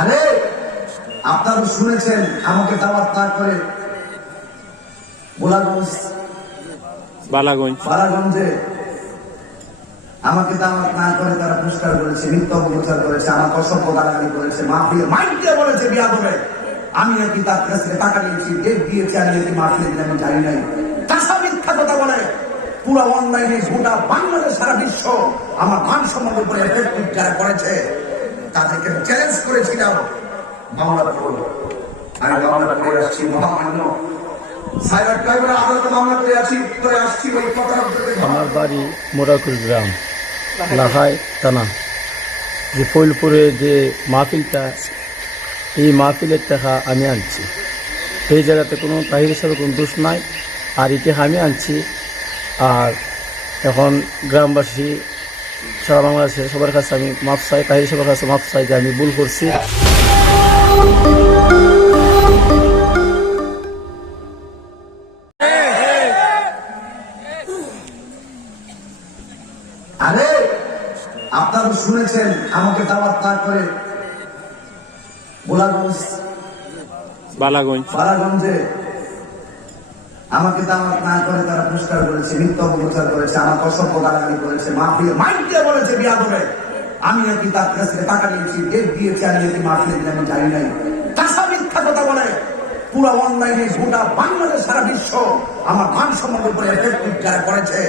আরে আপনারা শুনেছেন আমাকে দাওয়াত না করে বালাগঞ্জে আমাকে দাওয়াত না করে তারা পুরস্কার করেছে, মিথ্যা অপপ্রচার করেছে, আমাকে অসভ্য গালাগালি করেছে, মাইক দিয়ে বলেছে বিয়া করে আমি নাকি তার কাছ থেকে টাকা নিয়েছি, ডেট দিয়েছি, আমি নাকি মাফিয়া দিলে আমি জানি নাই। কাঁচা মিথ্যা কথা বলে পুরো অনলাইনে গোটা বাংলাদেশ সারা বিশ্ব আমার মান সম্মানের উপরে এফেক্টিভ যারা করেছে তাদেরকে চ্যালেঞ্জ করেছিলাম মামলা করব। আমি মামলা করে আসছি মহামান্য সাইবার ক্রাইমের আদালতে মামলা করে আসছি। ওই কথা আমার বাড়ি মোরাকুল গ্রাম লাহাই থানা, যে ফৈলপুরে যে মাহফিলটা, এই মাহফিলের টাকা আমি আনছি। এই জায়গাতে কোনো তাহির হিসাবে কোনো দোষ নাই, আর এটা আমি আনছি। আর এখন গ্রামবাসী সারা বাংলাদেশে সবার কাছে আমি মাপ চাই, তাহির সবার কাছে মাপ চাই যে আমি ভুল করছি। আরে আপনারা শুনেছেন আমাকে দাওয়াত না করে বালাগঞ্জে আমাকে দাওয়াত না করে তারা পুরস্কার করেছে, মিথ্যা অপপ্রচার করেছে, আমাকে অসভ্য গালাগালি করেছে, মাইক দিয়ে বলেছে বিয়া করে আমি নাকি তার কাছ থেকে টাকা নিয়েছি, ডেট দিয়েছি, আমি নাকি মাফিয়া দিলে আমি জানি নাই। কাঁচা মিথ্যা কথা বলে পুরো অনলাইনে গোটা বাংলাদেশ সারা বিশ্ব আমার মান সম্মানের উপরে এফেক্টিভ যারা করেছে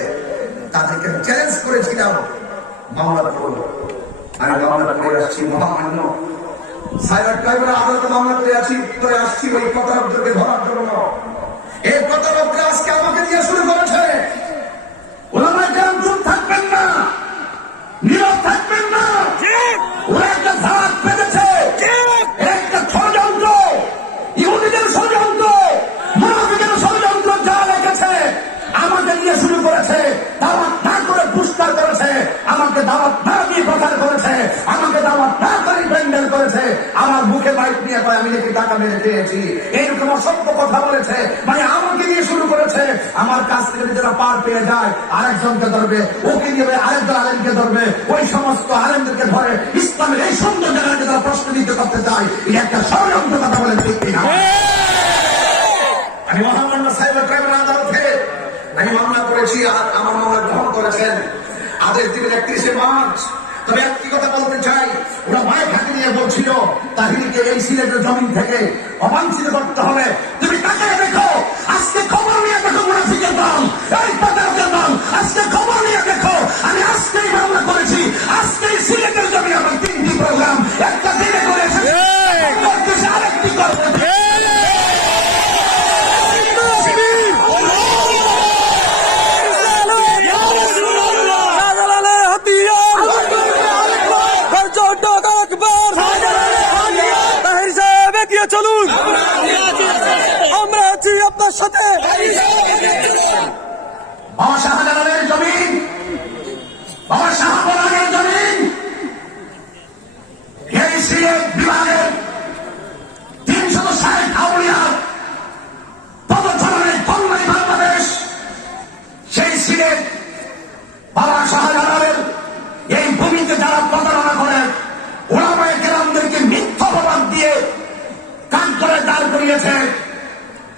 তাদেরকে চ্যালেঞ্জ করেছিলাম মামলা করব। আমি মামলা করে আসছি মহামান্য সাইবার ক্রাইমের আদালতে মামলা করে আসছি। ওই প্রতারকদেরকে ধরার জন্য এই প্রতারকরা আজকে আমাকে দিয়ে শুরু করেছে। ওলামায়ে কেরাম চুপ থাকবেন না, নীরব থাকবেন না। ওরা একটা ধারাত পেতেছে, একটা ষড়যন্ত্র, ইহুদিদের ষড়যন্ত্র, মুনাফিকের ষড়যন্ত্র যা লেগেছে আমাকে দিয়ে শুরু করেছে। দাওয়াত না করে পুরস্কার করেছে, আমাকে দাওয়াত না দিয়ে প্রচার করেছে, আমাকে দাওয়াত না করে প্যান্ডেল করেছে, আমার মুখে মাইক নিয়ে কয় আমি নাকি টাকা মেরে খেয়েছি, এইরকম অসভ্য কথা বলেছে। মানে আমাকে দিয়ে শুরু করেছে। আমার কাছ থেকে যারা পার পেয়ে যায় আরেকজনকে ধরবে, ওকে দিয়ে আরেকজন আলেমকে ধরবে, ওই সমস্ত আলেমদেরকে ধরে ইসলামের এই সুন্দর জায়গাকে তারা প্রশ্নবিদ্ধ করতে চায়। এই একটা ষড়যন্ত্র কথা বলেন ঠিক কিনা? আমি মহামান্য সাইবার ক্রাইমের আদালতে আমি মামলা করেছি, আর আমার মামলা গ্রহণ করেছেন আদেশ দিবেন 31শে মার্চ। তবে একটি কথা বলতে চাই, ওরা মায়ের হাতে নিয়ে বলছিল তাহিরকে এই সিলেটের জমিন থেকে অবাঞ্ছিত করতে হবে। তুমি তাকায় দেখো, আজকে খবর নিয়ে দেখো মুনাফিকের দল, এই প্রতারকের দল, আজকে খবর নিয়ে দেখো। আমি আজকেই মামলা করেছি, আজকেই সিলেটের জমি আমার 3টি প্রোগ্রাম একটা দিনে করে এসেছি, আরেকটি করবো। চলুন, আমরা আছি আপনার সাথে। বাবা শাহজালালের জমিন, বাবা শাহজালালের জমিন, এই সিলেট বিভাগের 360 আউলিয়া পদচারণের কল্যাণী বাংলাদেশ, সেই সিলেট বাবা শাহজালালের এই ভূমিতে যারা প্রতারণা করে ওলামায়ে কেরামদেরকে মিথ্যা অপবাদ দিয়ে কাজ করে দাঁড় করিয়েছে,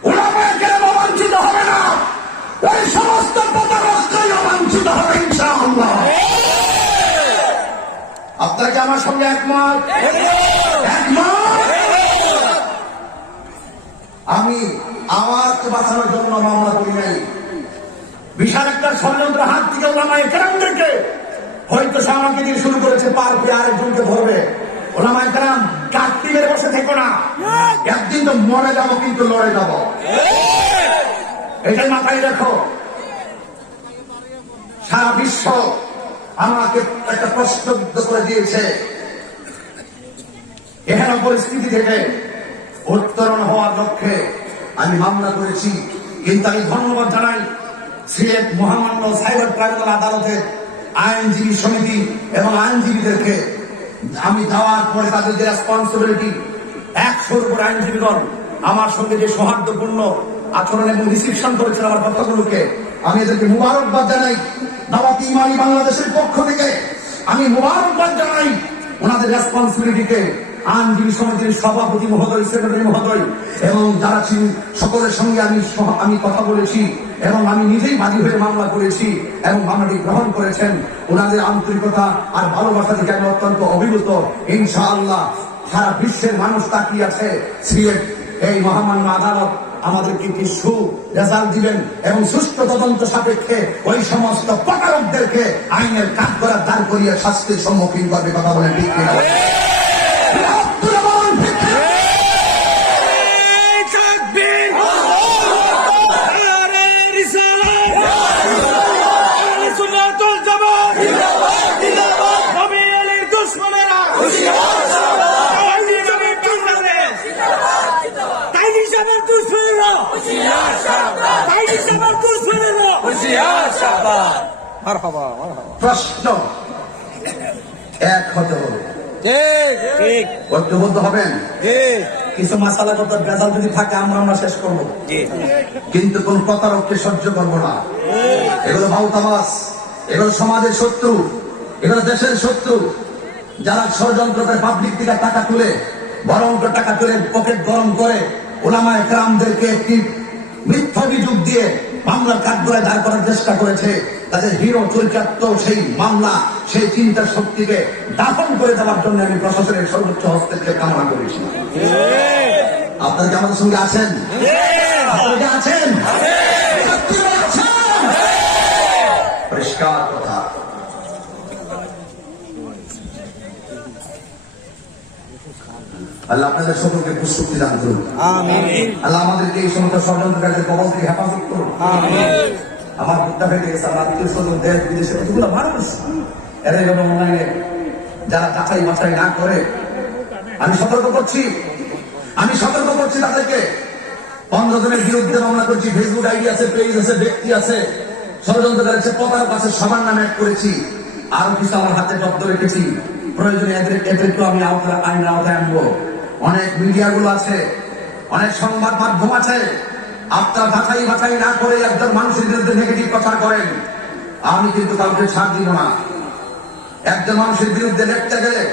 ওলামায়ে কেরাম অবাঞ্ছিত হবে না, ওই সমস্ত প্রতারকরাই অবাঞ্ছিত হবে ইনশাআল্লাহ। আপনারা কি আমার সঙ্গে একমত? আমি আমাকে বাঁচানোর জন্য মামলা করি নাই। বিশাল একটা ষড়যন্ত্র হাত থেকে ওলামায়ে কেরামদেরকে হয়তো সে আমাকে দিয়ে শুরু করেছে, পার পেয়ে আরেকজনকে ধরবে। ওলামায়ে কেরাম গাঁটটি মেরে বসে থেকো না, একদিন তো মরে যাবো, কিন্তু লড়ে যাব, এটাই মাথায় রাখো। সারা বিশ্ব আমাকে একটা প্রশ্নবিদ্ধ করে দিয়েছে। এখানে পরিস্থিতি থেকে উত্তরণ হওয়ার লক্ষ্যে আমি মামলা করেছি। কিন্তু আমি ধন্যবাদ জানাই সিলেট মহামান্য সাইবার ট্রাইব্যুনাল আদালতের আইনজীবী সমিতি এবং আইনজীবীদেরকে। আমি যাওয়ার পরে তাদের যে রেসপন্সিবিলিটি, 100-র উপর আইনজীবীগণ আমার সঙ্গে যে সৌহার্দ্যপূর্ণ আচরণ এবং রিসিপশন করেছেন আমার কথাগুলোকে, আমি এদেরকে মুবারকবাদ জানাই। দাওয়াত ইমানি বাংলাদেশের পক্ষ থেকে আমি মুবারকবাদ জানাই ওনাদের রেসপন্সিবিলিটিকে। আইনজীবী সমিতির সভাপতি মহোদয়, সেক্রেটারি মহোদয় এবং যারা ছিলেন সকলের সঙ্গে আমি কথা বলেছি এবং আমি নিজেই বাদী হয়ে মামলা করেছি এবং মামলাটি গ্রহণ করেছেন। ওনাদের আন্তরিকতা আর ভালোবাসা থেকে আমি অত্যন্ত অভিভূত। ইনশাআল্লাহ সারা বিশ্বের মানুষ তাকিয়ে আছে সিলেট এই মহামান্য আদালত আমাদেরকে একটি রেজাল্ট দিবেন এবং সুষ্ঠু তদন্ত সাপেক্ষে ওই সমস্ত প্রতারকদেরকে আইনের কাঠগড়ায় দাঁড় করিয়ে শাস্তির সম্মুখীন করবে। কথা বলেন ঠিক কিনা? প্রশ্ন এক হতে হবে, ঐক্যবদ্ধ হবেন। কিছু মাসালাগত ভেজাল যদি থাকে আমরা শেষ করবো, কিন্তু কোন প্রতারককে সহ্য করবো না। এগুলো ভাউতাবাস, এগুলো সমাজের শত্রু, এগুলো দেশের শত্রু। যারা ষড়যন্ত্র করে পাবলিক থেকে টাকা তুলে, বরং টাকা তুলে পকেট গরম করে ওলামায়ে কেরামদেরকে একটি মিথ্যা অভিযোগ দিয়ে মামলার কাঠগড়ায় দাঁড় করার চেষ্টা করেছে, তাদের হিরো চরিতার্থ সেই মামলা, সেই চিন্তা শক্তিকে দাফন করে দেওয়ার জন্য আমি প্রশাসনের সর্বোচ্চ হস্তক্ষেপ কামনা করেছি। আপনারা কি আমাদের সঙ্গে আছেন? আপনারা কি আছেন? পরিষ্কার কথা। আল্লাহ আপনাদের সকলকে সুশক্তি দান করুন। আল্লাহ আমাদেরকে এই সমস্ত ষড়যন্ত্রকারীদের কবল থেকে হেফাজত করুন। আমার বুকটা ফেটে গেছে। আমার আত্মীয় স্বজন দেশ বিদেশে কতগুলো মানুষ এরা এইভাবে অনলাইনে যারা যাচাই বাছাই না করে, আমি সতর্ক করছি তাদেরকে। 15 জনের বিরুদ্ধে মামলা করছি। ফেসবুক আইডি আছে, পেজ আছে, ব্যক্তি আছে, ষড়যন্ত্রকারী আছে, প্রতারক আছে, সবার নামে অ্যাড করেছি। আরো কিছু আমার হাতে জব্দ রেখেছি। প্রয়োজনে এদেরকেও আমি আইনের আওতায় আনবো। অনেক মিডিয়াগুলো আছে, অনেক সংবাদ মাধ্যম আছে, আপনার বাছাই না করে একজন মানুষের বিরুদ্ধে নেগেটিভ কথা করেন। আমি কিন্তু কাউকে ছাড় দিব না। একজন মানুষের বিরুদ্ধে লিখতে গেলে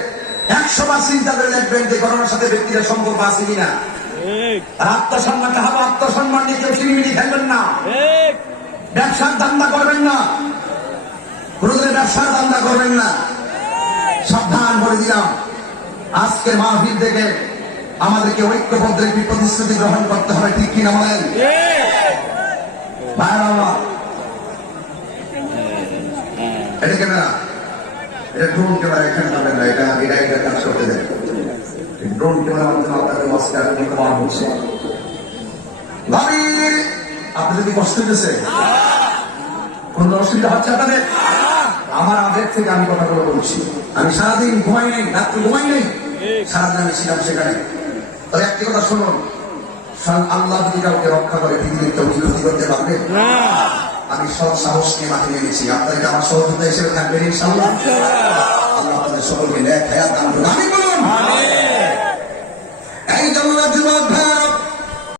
100 বার চিন্তা করে লিখবেন যে ঘটনার সাথে ব্যক্তির সম্পর্ক আছে কিনা। আত্মসম্মানটা হবে, আত্মসম্মান নিয়ে কেউ চিনিমিনি খেলবেন না। ব্যবসার ধান্দা করবেন না, কোনদিনের ব্যবসার ধান্দা করবেন না। সাবধান করে দিলাম। আজকে মাহফিল থেকে আমাদেরকে ঐক্যবদ্ধ একটি প্রতিশ্রুতি গ্রহণ করতে হবে, ঠিক কিনা বলেন? এটা ক্যামেরা, এটা ড্রোন ক্যামেরা, এখানে পাবেন না। এটা কাজ করতে দেন। ড্রোন ক্যামেরা মাধ্যমে আপনাদের অস্কার নির্মাণ হচ্ছে। ভাবি আপনাদের কি কষ্ট হচ্ছে? কোন অসুবিধা হচ্ছে আপনাদের? আমার আবেগ থেকে আমি কথাগুলো বলছি। আমি সারাদিন ঘুমাই নাই, রাত্রে ঘুমাই নাই, সারাদিন আমি ছিলাম সেখানে। তবে একটি কথা শুনুন, আল্লাহ যদি কাউকে রক্ষা করে পৃথিবীর কেউ ক্ষতি করতে পারবে? আমি সব সাহস নিয়ে মাঠে নেমেছি। আপনাকে আমার সহযোগিতা হিসেবে থাকবেন ইনশাআল্লাহ। আল্লাহ আপনাদের সকলকে নেক হায়াত দান করুন। আমি বলুন এই জন্য যুবক ভাই